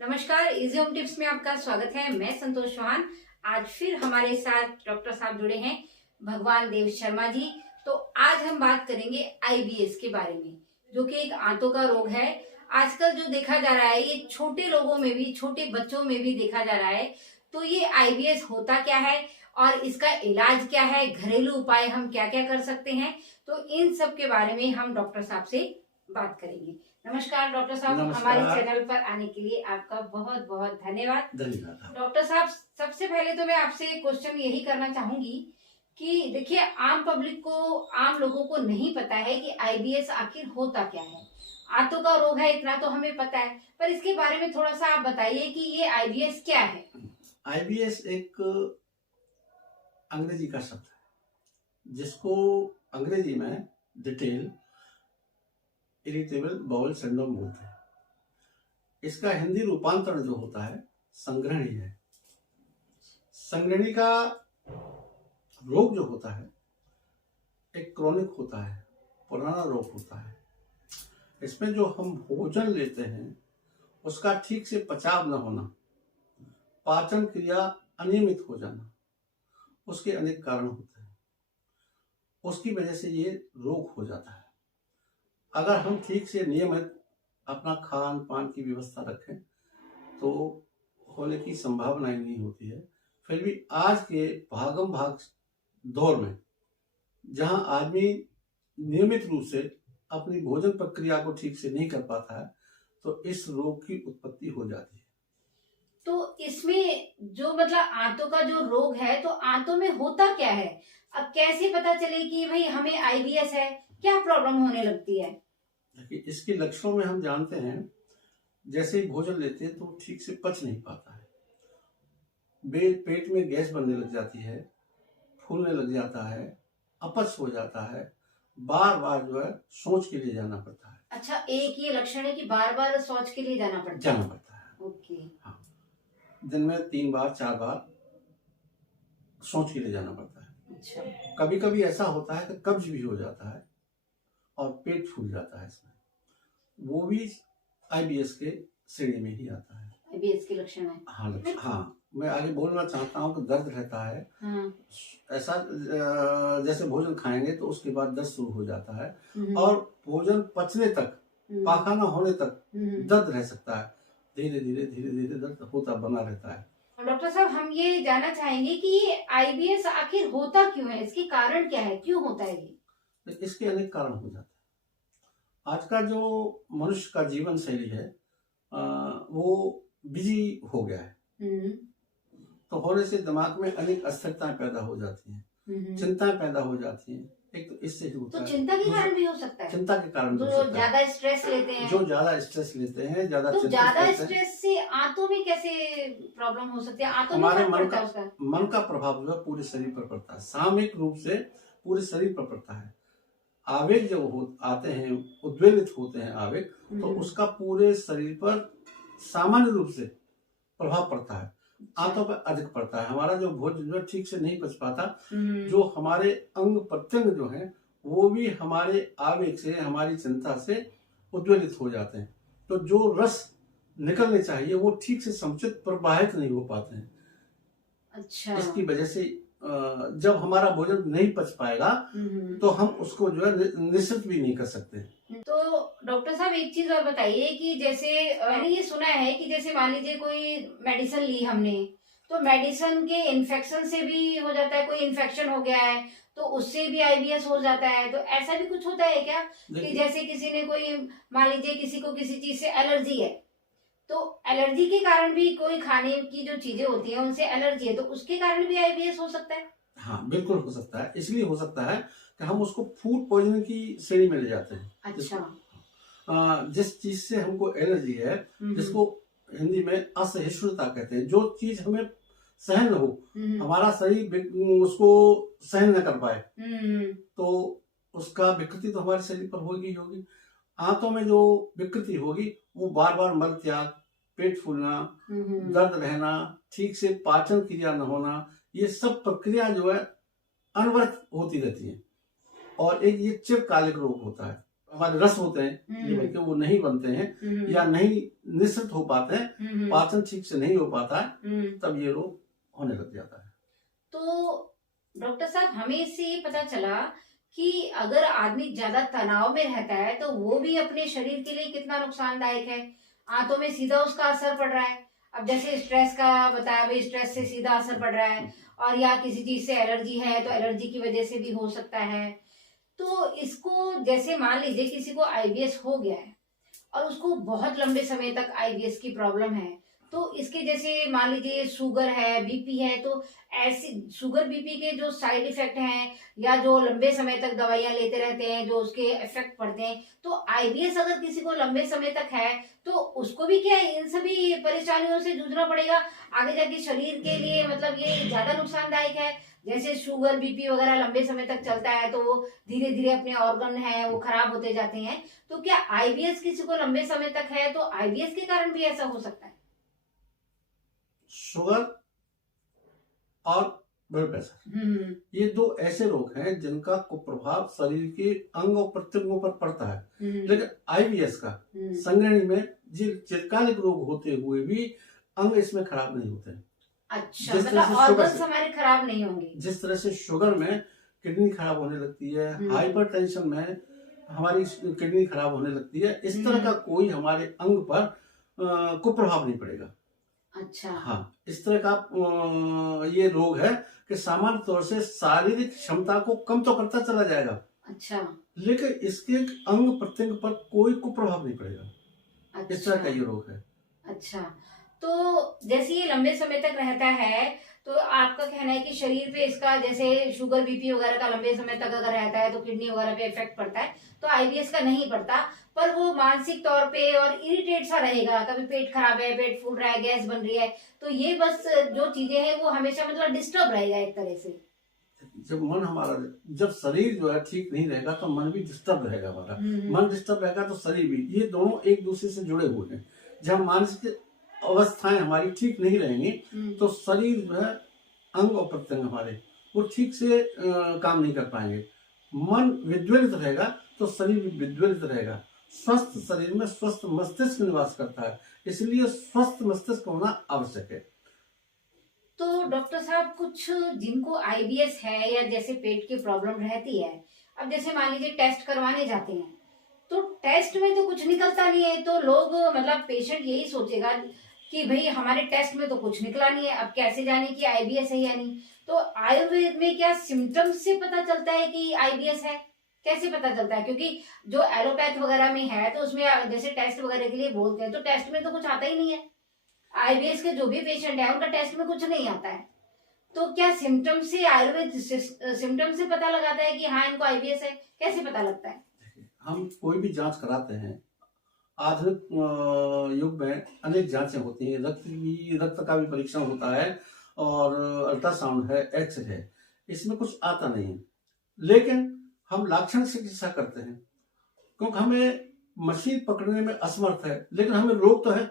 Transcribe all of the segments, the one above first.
नमस्कार, easy home tips में आपका स्वागत है। मैं संतोष चौहान। आज फिर हमारे साथ डॉक्टर साहब जुड़े हैं, भगवान देव शर्मा जी। तो आज हम बात करेंगे आईबीएस के बारे में, जो कि एक आंतों का रोग है। आजकल जो देखा जा रहा है, ये छोटे लोगों में भी, छोटे बच्चों में भी देखा जा रहा है। तो ये आईबीएस होता क्या है और इसका इलाज क्या है, घरेलू उपाय हम क्या क्या कर सकते हैं, तो इन सब के बारे में हम डॉक्टर साहब से बात करेंगे। नमस्कार डॉक्टर साहब, हमारे चैनल पर आने के लिए आपका बहुत बहुत धन्यवाद। डॉक्टर साहब, सबसे पहले तो मैं आपसे क्वेश्चन यही करना चाहूंगी कि देखिए, आम पब्लिक को, आम लोगों को नहीं पता है कि आईबीएस आखिर होता क्या है। आंतों का रोग है, इतना तो हमें पता है, पर इसके बारे में थोड़ा सा आप बताइए कि ये आईबीएस क्या है। आईबीएस एक अंग्रेजी का शब्द है, जिसको अंग्रेजी में डिटेल इरिटेबल बाउल सिंड्रोम बोलते हैं। इसका हिंदी रूपांतरण जो होता है संग्रहणी है। संग्रहणी का रोग जो होता है एक क्रोनिक होता है, पुराना रोग होता है। इसमें जो हम भोजन लेते हैं उसका ठीक से पचाव न होना, पाचन क्रिया अनियमित हो जाना, उसके अनेक कारण होते हैं। उसकी वजह से ये रोग हो जाता है। अगर हम ठीक से नियमित अपना खान पान की व्यवस्था रखें तो होने की संभावना ही नहीं होती है। फिर भी आज के भागम भाग दौर में, जहां आदमी नियमित रूप से अपनी भोजन प्रक्रिया को ठीक से नहीं कर पाता है, तो इस रोग की उत्पत्ति हो जाती है। तो इसमें जो मतलब आंतों का जो रोग है, तो आंतों में होता क्या है? अब कैसे पता चले कि भाई हमें आईबीएस है, क्या प्रॉब्लम होने लगती है? इसके लक्षणों में हम जानते हैं, जैसे ही भोजन लेते हैं तो ठीक से पच नहीं पाता है, पेट में गैस बनने लग जाती है, फूलने लग जाता है, अपच हो जाता है, बार बार जो है शौच के लिए जाना पड़ता है। अच्छा, एक ये लक्षण है कि बार बार शौच के लिए जाना पड़ता है। ओके। हाँ, दिन में 3 बार 4 बार शौच के लिए जाना पड़ता है। अच्छा। कभी कभी ऐसा होता है कि कब्ज भी हो जाता है और पेट फूल जाता है। इसमें वो भी आईबीएस के श्रेणी में ही आता है। आईबीएस के लक्षण है। हाँ, मैं आगे बोलना चाहता हूँ कि दर्द रहता है। हाँ। ऐसा जैसे भोजन खाएंगे तो उसके बाद दर्द शुरू हो जाता है और भोजन पचने तक, पाखाना होने तक दर्द रह सकता है। धीरे धीरे दर्द होता बना रहता है। डॉक्टर साहब, हम ये जानना चाहेंगे कि ये आईबीएस आखिर होता क्यों है, इसके कारण क्या है, क्यों होता है ये? इसके अनेक कारण हो जाते हैं। आज का जो मनुष्य का जीवन शैली है वो बिजी हो गया है। तो होने से दिमाग में अनेक अस्थिरताएं पैदा हो जाती हैं, चिंताएं पैदा हो जाती हैं। एक तो इससे ही होता है। तो चिंता के कारण भी हो सकता है। चिंता के कारण जो ज्यादा स्ट्रेस लेते हैं, ज्यादा तो ज्यादा स्ट्रेस से आंतों में कैसे प्रॉब्लम हो सकती है? आंतों हमारे में मन का प्रभाव जो है पूरे शरीर पर पड़ता है, सामूहिक रूप से पूरे शरीर पर पड़ता है। आवेग जब आते हैं, उद्वेलित होते हैं आवेग, तो उसका पूरे शरीर पर सामान्य रूप से प्रभाव पड़ता है। आंतों पर अधिक पड़ता है। हमारा जो भोजन जो ठीक से नहीं पच पाता, जो हमारे अंग प्रत्यंग जो है वो भी हमारे आवेग से, हमारी चिंता से उद्वेलित हो जाते हैं। तो जो रस निकलने चाहिए वो ठीक से समुचित प्रवाहित नहीं हो पाते हैं। अच्छा। इसकी वजह से जब हमारा भोजन नहीं पच पाएगा तो हम उसको जो है निश्चित भी नहीं कर सकते। तो डॉक्टर साहब, एक चीज और बताइए कि जैसे मैंने ये सुना है कि जैसे मान लीजिए कोई मेडिसिन ली हमने, तो मेडिसिन के इन्फेक्शन से भी हो जाता है, कोई इन्फेक्शन हो गया है तो उससे भी आईबीएस हो जाता है। तो ऐसा भी कुछ होता है क्या कि जैसे किसी ने कोई, मान लीजिए किसी को किसी चीज से एलर्जी है, तो एलर्जी के कारण भी, कोई खाने की जो चीजें होती हैं उनसे एलर्जी है, तो उसके कारण भी आईबीएस हो सकता है? हाँ, बिल्कुल हो सकता है। इसलिए हो सकता है कि हम उसको फूड पॉइजनिंग की श्रेणी में ले जाते हैं। अच्छा। जिस चीज से हमको एलर्जी है, जिसको हिंदी में असहिष्णुता कहते हैं, जो चीज हमें सहन न हो, हमारा शरीर उसको सहन न कर पाए, तो उसका विकृति तो हमारे शरीर पर होगी होगी। आंतों में जो विकृति होगी वो बार बार मल त्याग, पेट फूलना, दर्द रहना, ठीक से पाचन क्रिया न होना, ये सब प्रक्रिया जो है अनवरत होती रहती है। और एक ये चिरकालिक रोग होता है। हमारे रस होते हैं लीवर के, वो नहीं बनते हैं या नहीं निश्चित हो पाते हैं, पाचन ठीक से नहीं हो पाता है, तब ये रोग होने लग जाता है। तो डॉक्टर साहब, हमें इससे ये पता चला कि अगर आदमी ज्यादा तनाव में रहता है तो वो भी अपने शरीर के लिए कितना नुकसानदायक है। आंतों में सीधा उसका असर पड़ रहा है। अब जैसे स्ट्रेस का बताया, भाई स्ट्रेस से सीधा असर पड़ रहा है, और या किसी चीज से एलर्जी है तो एलर्जी की वजह से भी हो सकता है। तो इसको जैसे मान लीजिए किसी को आईबीएस हो गया है और उसको बहुत लंबे समय तक आईबीएस की प्रॉब्लम है, तो इसके जैसे मान लीजिए शुगर है, बीपी है, तो ऐसी शुगर बीपी के जो साइड इफेक्ट हैं या जो लंबे समय तक दवाइयां लेते रहते हैं जो उसके इफेक्ट पड़ते हैं, तो आईबीएस अगर किसी को लंबे समय तक है तो उसको भी क्या इन सभी परेशानियों से जूझना पड़ेगा आगे जाके शरीर के लिए? मतलब ये ज्यादा नुकसानदायक है। जैसे शुगर बीपी वगैरह लंबे समय तक चलता है तो वो धीरे धीरे अपने ऑर्गन है वो खराब होते जाते हैं, तो क्या आईबीएस किसी को लंबे समय तक है तो आईबीएस के कारण भी ऐसा हो सकता है? शुगर और ब्लड प्रेशर, ये दो ऐसे रोग हैं जिनका कुप्रभाव शरीर के अंग और प्रत्यंगों पर पड़ता है। लेकिन आईबीएस का संग्रहणी में चिरकालिक रोग होते हुए भी अंग इसमें खराब नहीं होते हैं। अच्छा, मतलब ऑर्गन्स हमारे खराब नहीं होंगे। जिस तरह से शुगर में किडनी खराब होने लगती है, हाइपरटेंशन में हमारी किडनी खराब होने लगती है, इस तरह का कोई हमारे अंग पर कुप्रभाव नहीं पड़ेगा। अच्छा, हाँ, इस तरह का ये रोग है कि सामान्य तौर से शारीरिक क्षमता को कम तो करता चला जाएगा। अच्छा, लेकिन इसके अंग प्रत्यंग पर कोई कुप्रभाव नहीं पड़ेगा। अच्छा, इस तरह का ये रोग है। अच्छा। तो जैसे ये लंबे समय तक रहता है तो आपका कहना है कि शरीर पे इसका जैसे शुगर बीपी वगैरह का लंबे समय तक अगर रहता है तो किडनी वगैरह पे इफेक्ट पड़ता है, तो आईबीएस का नहीं पड़ता, पर वो मानसिक तौर पे और इरिटेट सा रहेगा, कभी पेट खराब है, पेट फूल रहा है, गैस बन रही है, तो ये बस जो चीजें हैं वो हमेशा मतलब डिस्टर्ब रहेगा एक तरह से। जब शरीर जो है ठीक नहीं रहेगा तो मन भी डिस्टर्ब रहेगा हमारा। मन डिस्टर्ब रहेगा तो शरीर भी, ये दोनों एक दूसरे से जुड़े हुए हैं। जब मानसिक अवस्थाएं हमारी ठीक नहीं रहेंगी तो शरीर जो है, अंग और प्रत्यंग हमारे वो ठीक से काम नहीं कर पाएंगे। मन विद्वलित रहेगा तो शरीर भी विद्वलित रहेगा। स्वस्थ शरीर में स्वस्थ मस्तिष्क निवास करता है, इसलिए स्वस्थ मस्तिष्क होना आवश्यक है। तो डॉक्टर साहब, कुछ जिनको आईबीएस है या जैसे पेट की प्रॉब्लम रहती है, अब जैसे मान लीजिए टेस्ट करवाने जाते हैं तो टेस्ट में तो कुछ निकलता नहीं है, तो लोग मतलब पेशेंट यही सोचेगा कि भाई हमारे टेस्ट में तो कुछ निकला नहीं है, अब कैसे जाने कि आईबीएस है या नहीं। तो आयुर्वेद में क्या सिम्टम्स से पता चलता है कि आईबीएस है? कैसे पता चलता है? क्योंकि जो एलोपैथ वगैरह में है तो उसमें जैसे टेस्ट वगैरह के लिए बोलते हैं तो टेस्ट में तो कुछ आता ही नहीं है। आईबीएस के जो भी पेशेंट है उनका टेस्ट में कुछ नहीं आता है, तो क्या सिम्टम से आयुर्वेद सिम्टम से पता लगाता है कि हाँ इनको आईबीएस है? कैसे पता लगता है? हम कोई भी जांच कराते हैं, आधुनिक युग में अनेक जांचें होती हैं, रक्त का भी परीक्षण होता है और अल्ट्रासाउंड है, एक्सरे है, इसमें कुछ आता नहीं है। लेकिन हम लाक्षणिक चिकित्सा करते हैं क्योंकि हमें मशीन पकड़ने में असमर्थ है, लेकिन हमें रोग तो है,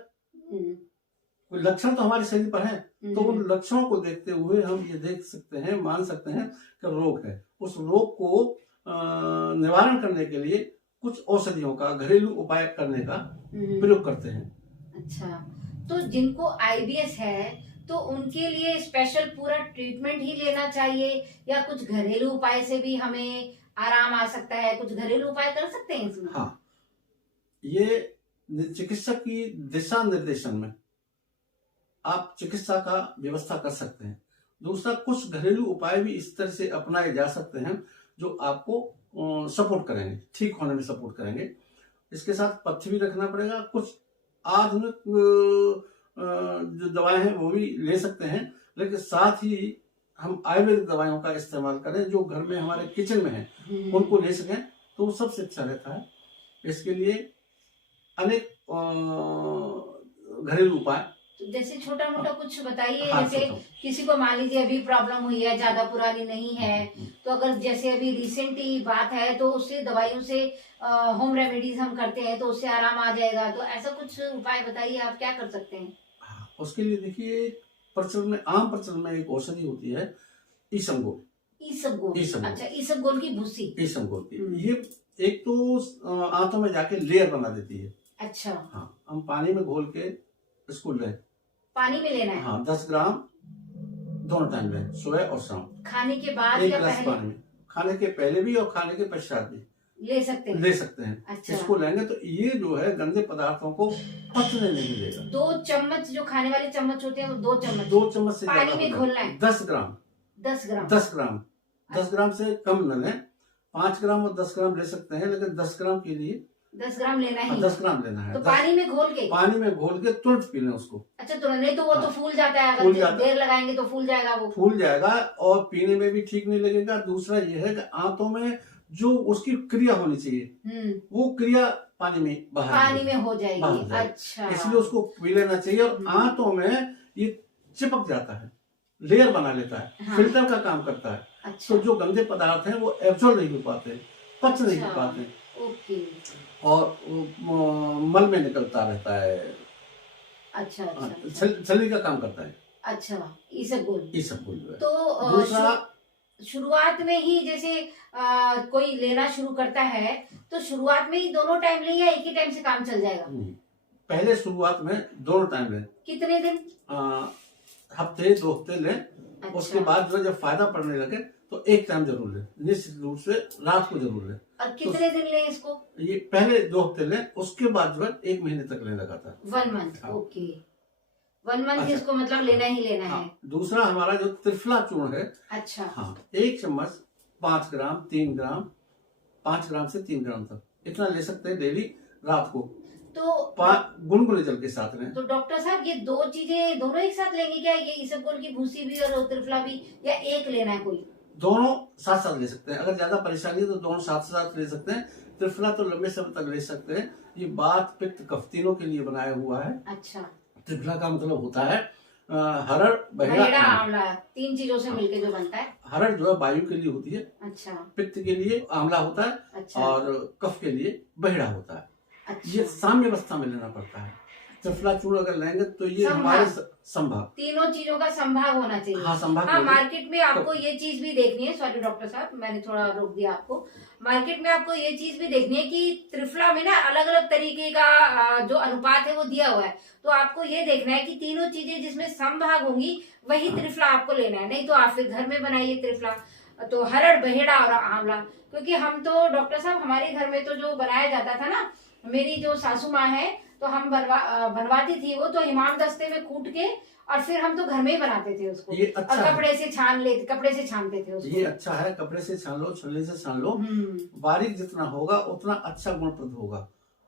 कोई लक्षण तो हमारे शरीर पर है, तो उन लक्षणों को देखते हुए हम ये देख सकते हैं, मान सकते हैं कि रोग है। उस रोग को निवारण करने के लिए कुछ औषधियों का, घरेलू उपाय करने का प्रयोग करते हैं। अच्छा, तो जिनको आईबीएस है तो उनके लिए स्पेशल पूरा ट्रीटमेंट ही लेना चाहिए या कुछ घरेलू उपाय से भी हमें आराम आ सकता है? कुछ घरेलू उपाय कर सकते हैं इसमें? हाँ, ये चिकित्सक की दिशा निर्देशन में आप चिकित्सा का व्यवस्था कर सकते हैं। दूसरा, कुछ घरेलू उपाय भी इस तरह से अपनाए जा सकते हैं जो आपको सपोर्ट करेंगे, ठीक होने में सपोर्ट करेंगे। इसके साथ पथ्य भी रखना पड़ेगा। कुछ आधुनिक जो दवाएं हैं वो भी ले सकते हैं, लेकिन साथ ही हम आयुर्वेदिक दवाइयों का इस्तेमाल करें जो घर में हमारे किचन में है, उनको ले सकें तो वो सबसे अच्छा रहता है। इसके लिए अनेक घरेलू उपाय, जैसे छोटा मोटा कुछ बताइए। हाँ, जैसे किसी को मान लीजिए अभी प्रॉब्लम हुई है, ज्यादा पुरानी नहीं है, तो अगर जैसे अभी रिसेंट ही बात है तो उससे दवाइयों से होम रेमेडीज हम करते हैं तो उससे आराम आ जाएगा, तो ऐसा कुछ उपाय बताइए, आप क्या कर सकते हैं? उसके लिए देखिए, आम प्रचलन में एक औषधि होती है, ईसबगोल। ईसबगोल। अच्छा, ईसबगोल की भूसी। ईसबगोल की ये एक तो आंतों में जाके लेयर बना देती है। अच्छा, हाँ, हम पानी में घोल के इसको लें। पानी में लेना है? हाँ, 10 ग्राम दोनों टाइम लें, सुबह और शाम। खाने के बाद एक या गिलास पहले पानी में, खाने के पहले भी और खाने के पश्चात भी ले सकते हैं? ले सकते हैं। अच्छा, इसको लेंगे तो ये जो है गंदे पदार्थों को पचने नहीं देगा। 2 चम्मच जो खाने वाले चम्मच होते हैं वो 2 चम्मच 2 चम्मच से पानी ज्यादा में होगा। घोलना है? 10 ग्राम 10 ग्राम 10 ग्राम 10 ग्राम से कम न लें। 5 ग्राम और 10 ग्राम ले सकते हैं, लेकिन 10 ग्राम के लिए 10 ग्राम लेना ही? 10 ग्राम लेना है। तो पानी में घोल के? पानी में घोल के तुरंत पी लें उसको। अच्छा, तुरंत? नहीं तो वो तो हाँ, फूल जाता है, फूल अगर जाता है। देर लगाएंगे तो फूल जाएगा वो। फूल जाएगा और पीने में भी ठीक नहीं लगेगा। दूसरा ये है कि आंतों में जो उसकी क्रिया होनी चाहिए वो क्रिया पानी में बाहर पानी में हो बाहर जाएगी। जाएगी। अच्छा, इसलिए उसको पी लेना चाहिए। और आंतों में ये चिपक जाता है, लेयर बना लेता है, हाँ। फिल्टर का काम करता है। अच्छा, तो जो गंदे पदार्थ हैं वो एब्जॉर्ब नहीं हो पाते, पच नहीं हो पाते, ओके, और मल में निकलता रहता है। अच्छा, अच्छा, हाँ, अच्छा, छलनी का काम करता है। अच्छा, इसबगोल। ये सब बोल जो है। तो दूसरा, शुरुआत में ही जैसे कोई लेना शुरू करता है तो शुरुआत में ही दोनों टाइम लें या एक ही टाइम से काम चल जाएगा? पहले शुरुआत में दोनों टाइम लें। कितने दिन? हफ्ते 2 हफ्ते लें। अच्छा, उसके बाद जो जब फायदा पड़ने लगे तो एक टाइम जरूर लें, निश्चित रूप से रात को जरूर लें। और कितने दिन लें इसको? ये पहले 2 हफ्ते लें, उसके बाद जो है 1 महीने तक लें लगातार। 1 मंथ? हाँ। ओके, 1 मंथ अच्छा। इसको मतलब लेना ही लेना हाँ, है। दूसरा हमारा जो त्रिफला चूर्ण है, अच्छा, हाँ, 1 चम्मच 5 ग्राम 3 ग्राम 5 ग्राम से 3 ग्राम तक इतना ले सकते हैं डेली रात को, तो गुनगुने जल के साथ लें। तो डॉक्टर साहब ये 2 चीजें दोनों एक साथ लेंगे क्या? ये इसबगोल की भूसी भी और त्रिफला भी, या एक लेना है कोई? दोनों साथ साथ ले सकते हैं। अगर ज्यादा परेशानी है तो दोनों साथ साथ ले सकते हैं। त्रिफला तो लंबे समय तक ले सकते हैं। ये वात पित्त कफ तीनों के लिए बनाया हुआ है। अच्छा, त्रिफला का मतलब होता है हरड़ बहेड़ा बहेड़ा आंवला। आंवला, 3 चीजों से मिलके जो बनता है। हरड़ जो है वायु के लिए होती है, अच्छा, पित्त के लिए आंवला होता है, अच्छा, और कफ के लिए बहेड़ा होता है। ये अच्छा, साम्य अवस्था में लेना पड़ता है। त्रिफला चूर्ण अगर लेंगे तो ये संभाग। हमारे संभाग, तीनों चीजों का संभाग होना चाहिए। हाँ, संभाग हाँ, लेंगे। मार्केट में आपको ये चीज भी देखनी है। सॉरी डॉक्टर साहब, मैंने थोड़ा रोक दिया आपको। मार्केट में आपको ये चीज भी देखनी है कि त्रिफला में ना अलग अलग तरीके का जो अनुपात है वो दिया हुआ है। तो आपको ये देखना है कि तीनों चीजें जिसमें समभाग होंगी वही त्रिफला आपको लेना है। नहीं तो आप फिर घर में बनाइए त्रिफला। तो हरड़ बहेड़ा और आंवला, क्योंकि हम तो डॉक्टर साहब हमारे घर में तो जो बनाया जाता था ना, मेरी जो सासू माँ है तो हम बनवाती थी वो तो इमाम दस्ते में कूट के, और फिर हम तो घर में ही बनाते थे उसको। ये अच्छा और है। कपड़े से छानते थे उसको। ये अच्छा है, कपड़े से छान लो, छलनी से छान लो। बारीक जितना होगा उतना अच्छा गुणप्रद होगा।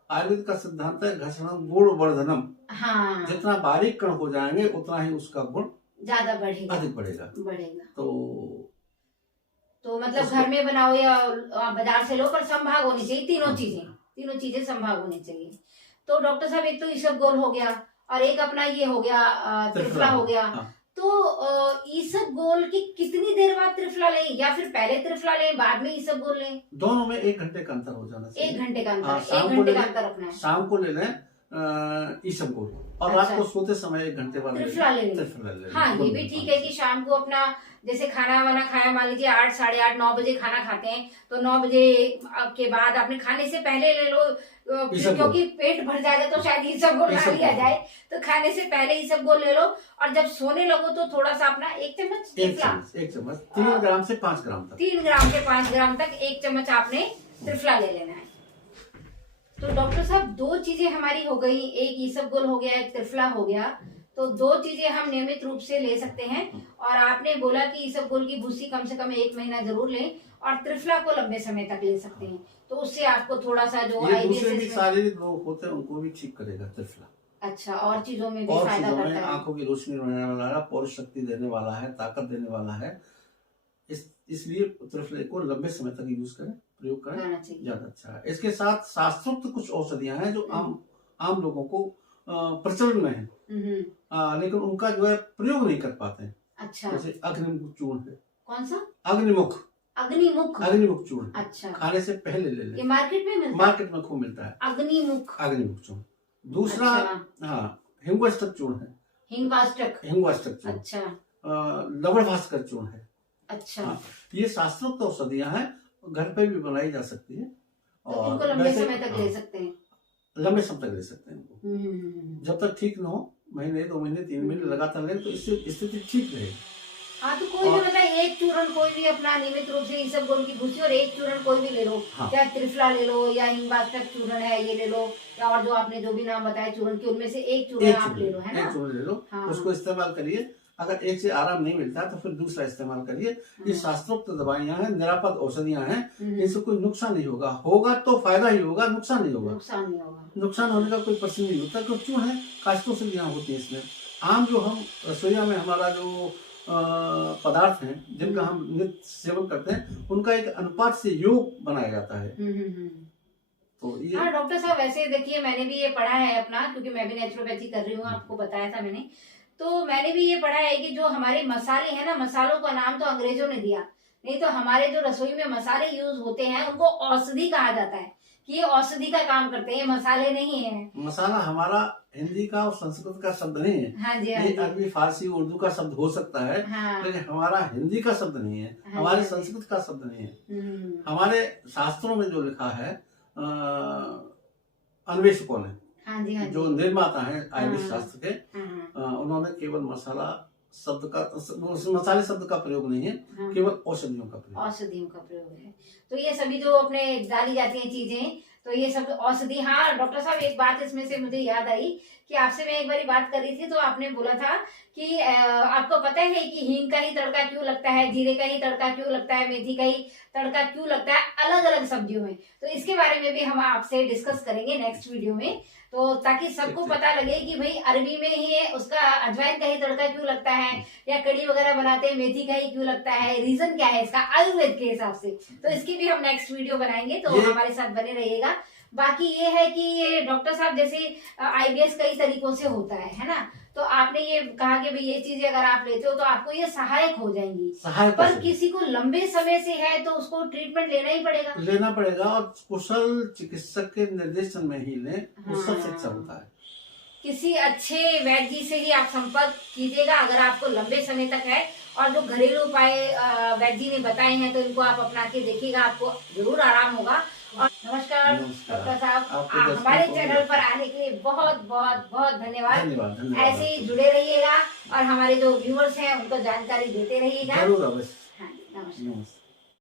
आयुर्वेद का सिद्धांत है घर्षणम गुण वर्धनम। हाँ, जितना बारीक कण हो जाएंगे उतना ही उसका गुण ज्यादा बढ़ेगा, अधिक बढ़ेगा। तो मतलब घर में बनाओ या बाजार से लो, पर संभाग होनी चाहिए तीनों चीजें संभाग होनी चाहिए। तो डॉक्टर साहब एक तो इसबगोल हो गया और एक अपना ये हो गया त्रिफला हो गया। हाँ। तो इसबगोल की कितनी देर बाद त्रिफला लें, या फिर पहले त्रिफला लें बाद में इसबगोल लें? दोनों में 1 घंटे का अंतर हो जाना चाहिए। 1 घंटे का हाँ, अंतर, 1 घंटे का अंतर रखना है। शाम को ले लें इसबगोल, और अच्छा। रात को सोते समय 1 घंटे बाद त्रिफला ले लें। त्रिफला ले लें। हाँ, ये भी ठीक है कि शाम को अपना जैसे खाना वाना खाया, मान लीजिए 8 साढ़े 8 9 बजे खाना खाते हैं, तो 9 बजे के बाद आपने खाने से पहले ले लो, क्योंकि पेट भर जाएगा तो शायद इसबगोल खा लिया जाए। तो खाने से पहले इसबगोल ले लो, और जब सोने लगो तो थोड़ा सा अपना 1 चम्मच त्रिफला, 1 चम्मच 3 ग्राम से 5 ग्राम तक, 3 ग्राम से 5 ग्राम तक 1 चम्मच आपने त्रिफला ले लेना है। तो डॉक्टर साहब 2 चीजें हमारी हो गई, एक इसबगोल हो गया, एक त्रिफला हो गया। तो 2 चीजें हम नियमित रूप से ले सकते हैं। और आपने बोला कि इसबगोल की भूसी कम से कम 1 महीना जरूर लें, और त्रिफला को लंबे समय तक ले सकते हैं। तो उससे आपको थोड़ा सा जो ये दूसरे भी आईबीएस शारीरिक रोग होते हैं उनको भी ठीक करेगा त्रिफला। अच्छा, और चीजों में भी और फायदा चीजों करता में है। आंखों की रोशनी बढ़ाने वाला है, पौरुष शक्ति देने वाला है, ताकत देने वाला है। इसलिए त्रिफले को लंबे समय तक यूज करें, प्रयोग करें, करना चाहिए। ज्यादा अच्छा है। इसके साथ शास्त्रोक्त कुछ औषधियां हैं जो आम लोगों को प्रचलन में है, लेकिन उनका जो है प्रयोग नहीं कर पाते हैं। अच्छा, जैसे अग्निमुख चूर्ण है। कौन सा? अग्निमुख अग्निमुख चूर्ण। अच्छा, खाने से पहले ले ये लें, मार्केट में मिलता है? मार्केट में खूब मिलता है अग्निमुख चूर्ण। दूसरा, अच्छा, हाँ, हिंगवाष्टक चूर्ण है। हिंगवाष्टक, चूर्ण, अच्छा, लवण भास्कर चूर्ण है। अच्छा, हाँ, ये शास्त्रोक्त औषधियां हैं, घर पे भी बनाई जा सकती है। तो इनको लंबे वैसे- समय तक हाँ, ले सकते हैं। लंबे समय तक ले सकते हैं इनको। जब तक ठीक न हो, महीने 2 महीने 3 महीने लगातार लें तो इससे स्थिति ठीक रहेगी। हाँ, तो कोई भी और- मतलब एक चूर्ण कोई भी अपना नियमित रूप से इसबगोल की भूसी और एक चूर्ण कोई भी ले लो, हाँ। चाहे त्रिफला ले लो या हिंगवास्तक चूर्ण है ये ले लो, या और जो आपने जो भी नाम बताया चूर्ण के उनमें से एक चूर्ण आप ले लो, है ना। एक चूर्ण ले लो, हाँ। उसको इस्तेमाल करिए। अगर एक से आराम नहीं मिलता तो फिर दूसरा इस्तेमाल करिए। ये शास्त्रोक्त दवाइयां हैं, निरापद औषधियां हैं, इनसे कोई नुकसान नहीं होगा। होगा तो फायदा ही होगा, नुकसान नहीं होगा। नुकसान नहीं होगा। नुकसान होने का कोई प्रश्न नहीं होता, क्यों क्यों है, काष्ठौषधियां होती है इसमें। आम जो हम रसोईया में हमारा जो पदार्थ हैं जिनका हम नित्य सेवन करते हैं, उनका एक अनुपात से योग बनाया जाता है। तो ये हाँ डॉक्टर साहब, वैसे देखिए मैंने भी ये पढ़ा है अपना, क्योंकि मैं भी नेचुरोपैथी कर रही हूँ, आपको बताया था मैंने। तो मैंने भी ये पढ़ा है कि जो हमारे मसाले हैं ना, मसालों का नाम तो अंग्रेजों ने दिया, नहीं तो हमारे जो रसोई में मसाले यूज होते हैं उनको औषधि कहा जाता है, कि ये औषधि का काम करते हैं, मसाले नहीं है। मसाला हमारा हिंदी का और संस्कृत का शब्द नहीं है। हाँ जी, हाँ ये जी। अरबी, फारसी, उर्दू का शब्द हो सकता है, हाँ, लेकिन हमारा हिंदी का शब्द नहीं है, हाँ, हमारे हाँ। संस्कृत का शब्द नहीं है। हम्म, हमारे शास्त्रों में जो लिखा है, अन्वेषकों ने, हाँ जी, हाँ जो जी। निर्माता हैं आयुर्वेद हाँ। शास्त्र के, हाँ, उन्होंने केवल मसाला शब्द का, मसाले शब्द का प्रयोग नहीं है, हाँ। केवल औषधियों का प्रयोग। औषधियों का प्रयोग है। तो ये सभी जो अपने डाली जाती हैं चीजें, तो ये सब औषधि। हाँ डॉक्टर साहब, एक बात इसमें से मुझे याद आई कि आपसे मैं एक बार बात कर रही थी, तो आपने बोला था कि आपको पता है कि हींग का ही तड़का क्यों लगता है, जीरे का ही तड़का क्यों लगता है, मेथी का ही तड़का क्यों लगता है अलग अलग सब्जियों में। तो इसके बारे में भी हम आपसे डिस्कस करेंगे नेक्स्ट वीडियो में, तो ताकि सबको ठीक। पता लगे कि भाई अरबी में ही उसका अजवाइन का ही तड़का क्यों लगता है, या कड़ी वगैरह बनाते हैं मेथी का ही क्यों लगता है, रीजन क्या है इसका आयुर्वेद के हिसाब से। तो इसकी भी हम नेक्स्ट वीडियो बनाएंगे, तो हमारे साथ बने रहिएगा। बाकी ये है कि ये डॉक्टर साहब, जैसे आईबीएस कई तरीकों से होता है ना, तो आपने ये कहा कि भाई ये चीजें अगर आप लेते हो तो आपको ये सहायक हो जाएंगी, सहायक पर औषधि किसी को लंबे समय से है तो उसको ट्रीटमेंट लेना ही पड़ेगा। लेना पड़ेगा, और कुशल चिकित्सक के निर्देशन में ही लें, वो सबसे अच्छा होता है। किसी अच्छे वैद्य जी से ही आप संपर्क कीजिएगा अगर आपको लंबे समय तक है, और जो घरेलू उपाय वैद्य जी ने बताए हैं तो इनको आप अपना के देखिएगा, आपको जरूर आराम होगा। और नमस्कार डॉक्टर साहब, आपके दर्शकों हमारे को चैनल पर आने के लिए बहुत बहुत बहुत धन्यवाद। धन्यवाद, धन्यवाद। ऐसे ही जुड़े रहिएगा और हमारे जो व्यूअर्स हैं उनको जानकारी देते रहिएगा। जरूर, अवश्य। हाँ जी, नमस्कार। नमस्कार।